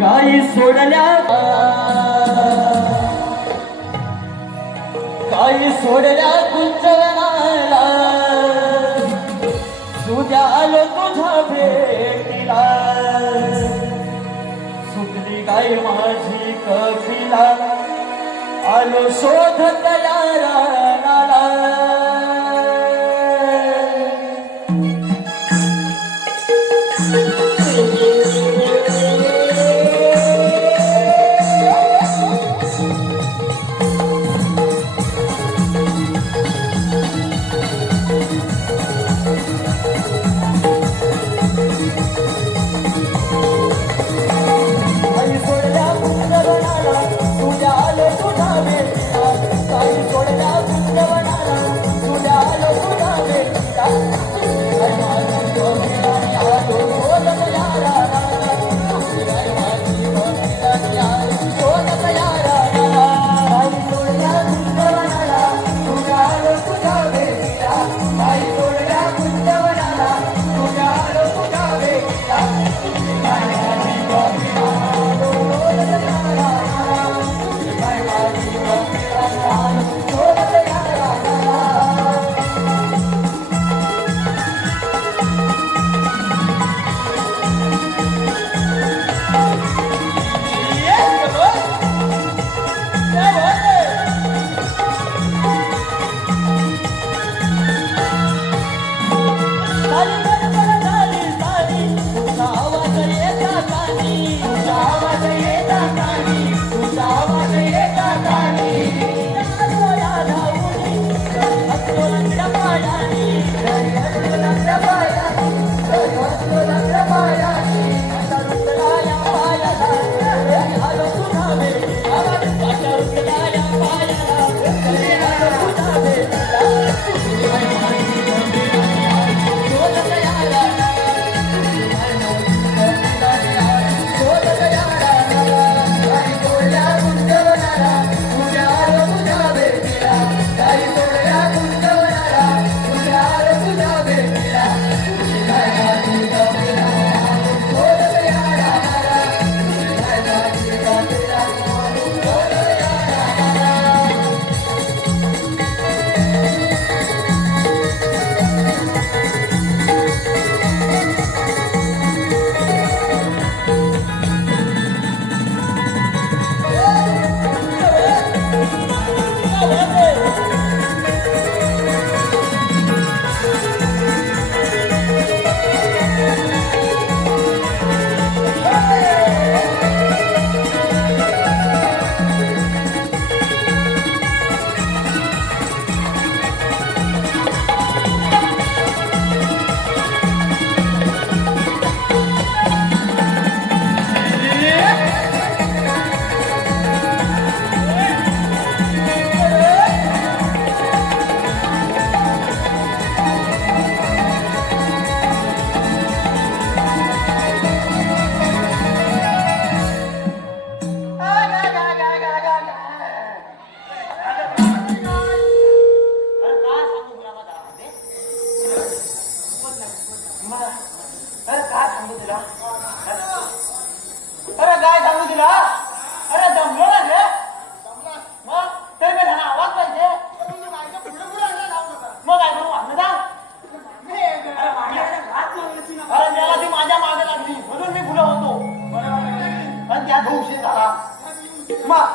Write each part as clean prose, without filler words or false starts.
काही सोडल्या काही सोडल्या कुंचवनाला तुझ्या आलो तुझ्या भेटीला सुटली गाय माझी कपिला आलो शोधत या रानाला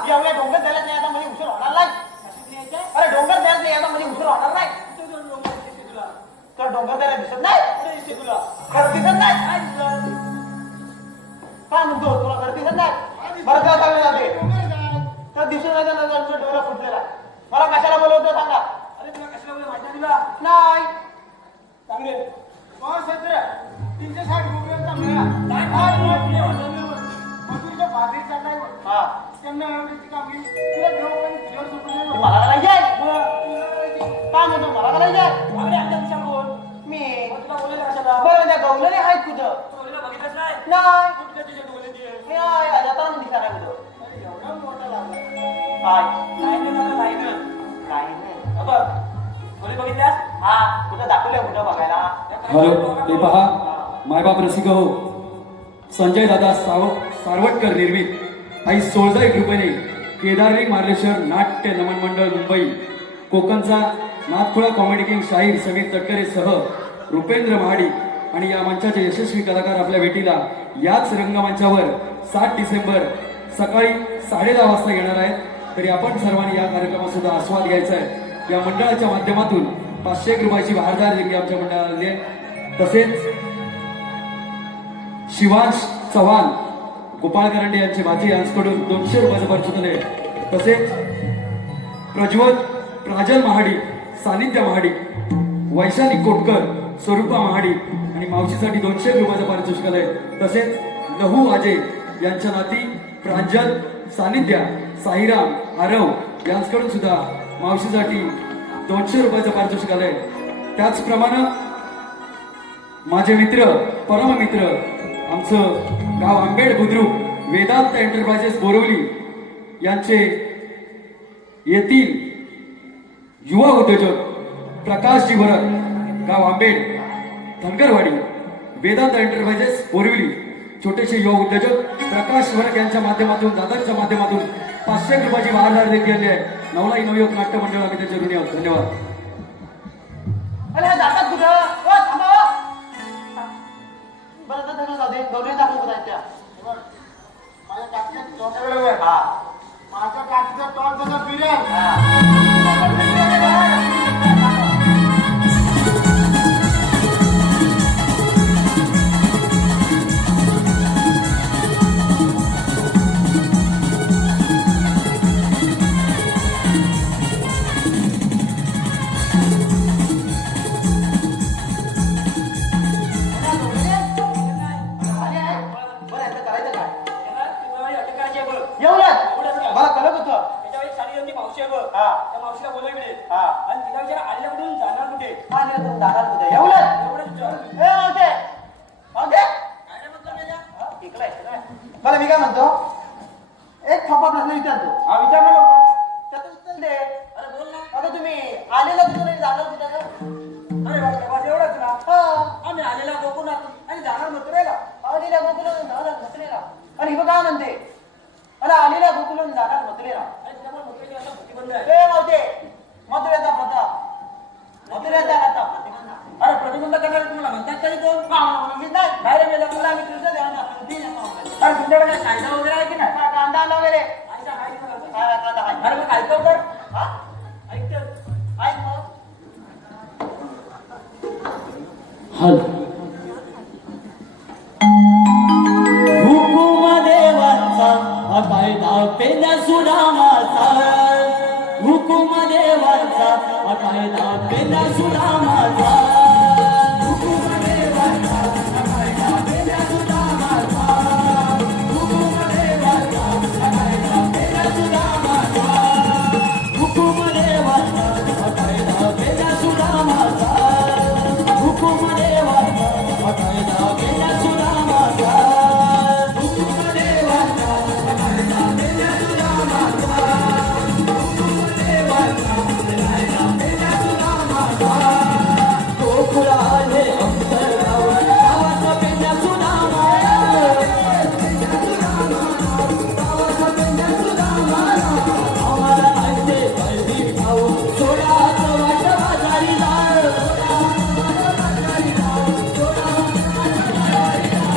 एवढ्या डोंगर द्यायला नाही आता म्हणजे उशीर होणार नाही. अरे डोंगर द्यायला नाही आता म्हणजे उशीर होणार नाही. तर डोंगर द्यायला दिसत नाही तुला खरं दिसत नाही काय म्हणतो तुला खरं दिसत नाही बरं त्या चांगले जाते तर दिसून नाही नजरचा डोळा फुटलेला मला कशाला बोलवतो सांगा. अरे तुला कशाला बोलवतो माहिती तुला नाही चांगले 360 रुपयांचा मेळा मजुरीच्या बाजरीचा नाही हा त्यांना एवढीची कामगिरी तुला घेऊन मला करायचे काय म्हणतो मला करायचे अगदी आमच्या दिशा बोल मी तुला बोलले कशाला बरं त्या गौलने आहेत कुठं बघितलंच नाही कुठल्या तुझ्या डोले हे आहे आता दिसणार आहे कुठं एवढा मोठा लागला काय नाही काय नाही खोली बघितल्यास? हा, कुठं दाखवलंय कुठं बघायला? हॅलो ते पहा मायबाप रसिक हो संजय दादा सारवटकर निर्मित आई 16 रुपयाने केदारलिंग मार्लेश्वर नाट्य नमन मंडळ मुंबई कोकणचा नाथखुळा कॉमेडी किंग शाहीर समीर तटकरे सह रुपेंद्र महाडी आणि या मंचाचे यशस्वी कलाकार आपल्या भेटीला याच रंगमंचावर 7 डिसेंबर सकाळी 10:30 वाजता येणार आहेत. तरी आपण सर्वांनी या कार्यक्रमात सुद्धा आस्वाद घ्यायचा आहे. या मंडळाच्या माध्यमातून 500 रुपयाची बहारदार देणगी आमच्या मंडळाला दिली आहे. तसेच शिवांश चव्हाण गोपाळ करंडे यांचे भाचे यांच्याकडून 200 रुपयाचं पारितोषिक दिले. तसेच प्रज्वल प्राजल महाडी सानिध्य महाडी वैशाली कोटकर स्वरूपा महाडी आणि मावशीसाठी 200 रुपयाचं पारितोषिक आहे. तसेच लहू आजे यांच्या नाती प्रांजल सानिध्या साईराम आरव यांच्याकडून सुद्धा मावशीसाठी 200 रुपयाचं पारितोषिक आलंय. त्याचप्रमाणे माझे मित्र परममित्र आमचं गाव आंबेड बुद्रुक वेदांत एंटरप्राइजेस बोरवली यांचे येथील युवा उद्योजक प्रकाशजी भरत गाव आंबेड धनगरवाडी वेदांत एंटरप्राइजेस बोरवली छोटेसे युवा उद्योजक प्रकाश भरत यांच्या माध्यमातून दादांच्या माध्यमातून 500 रुपयाची बहारदार देण्यात आली आहे. नवलाई नवयुवक नाट्य मंडळ आम्ही त्याच्या ऋणी आहोत. धन्यवाद. अरे जातात कुठं? ओ थांबा. बरं तर सगळं जाऊ दे. गौरी दाखवू करायच्या. माझ्या काकीचं तोंड बरोबर. हा. माझ्या काकीचं तोंड जसं फिरेल. हा. बरं मी काय म्हणतो एक थप्पा प्रश्न विचारतो. हा विचार ना लवकर. त्याचं उत्तर दे. अरे बोल ना. आता तुम्ही आलेला कुठं नाही जाणार कुठं? अरे बस एवढंच ना. हा आम्ही आलेला कोकणातून आणि जाणार मथुरेला. आलेल्या गोकुळातून जाणार मथुरेला. आणि ही काय म्हणते अरे आलेल्या गोकुळातून जाणार मथुरेला. ए मावते मथुरेचा प्रताप मथुरेचा आता प्रतिबंध. अरे प्रतिबंध करणारे तुम्हाला म्हणतात तरी कोण? मी नाही बाहेर गेला तुला आम्ही तुझं द्यावं. अरे तुमच्याकडे काय कायदा वगैरे आहे की नाही? कांदा वगैरे अरे मग ऐकव तर ऐक मग हल हुकुम देवाचा कायदा पेल्या सुदामाचा हुकुम देवाचा कायदा पेल्या सुदामाचा हुकुम देवाचा कायदा पेल्या सुदामाचा हुकुम देवाचा कायदा पेल्या सुदामाचा हुकुम देवाचा कायदा पेल्या सुदामाचा हुकुम देवाचा कायदा पेल्या सुदामाचा हुकुम देवाचा कायदा पेल्या सुदामाचा हुकुम देवाचा कायदा पेल्या सुदामाचा गोकुळाले अंतराव गावाचा पेल्या सुदामाचा पेल्या सुदामाचा गावाचा पेल्या सुदामाचा आम्हाला ऐते कळली भाऊ सोडाचं वाट बाजारी जाळ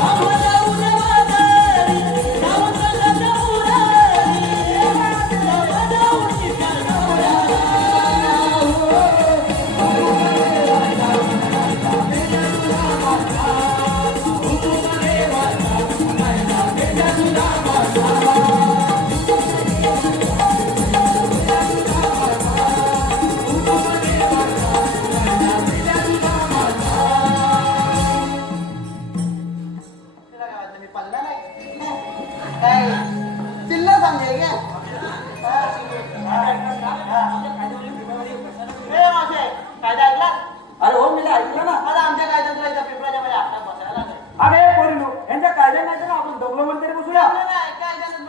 आम्हाला उन्हाळ्यात जाऊन जाता उराली जाऊन मी पल्ला नाही काय चिल्ला सांगेल का? कायदा ऐकला? अरे हो मी ऐकलं ना. आता आमच्या कायद्यात तुला पेपराच्या मध्ये आत्ता बसायला लागेल. अरे पोरीनो यांच्या कायद्या नाही ना आपण दोघं तरी बसूया. नाही कायद्यातच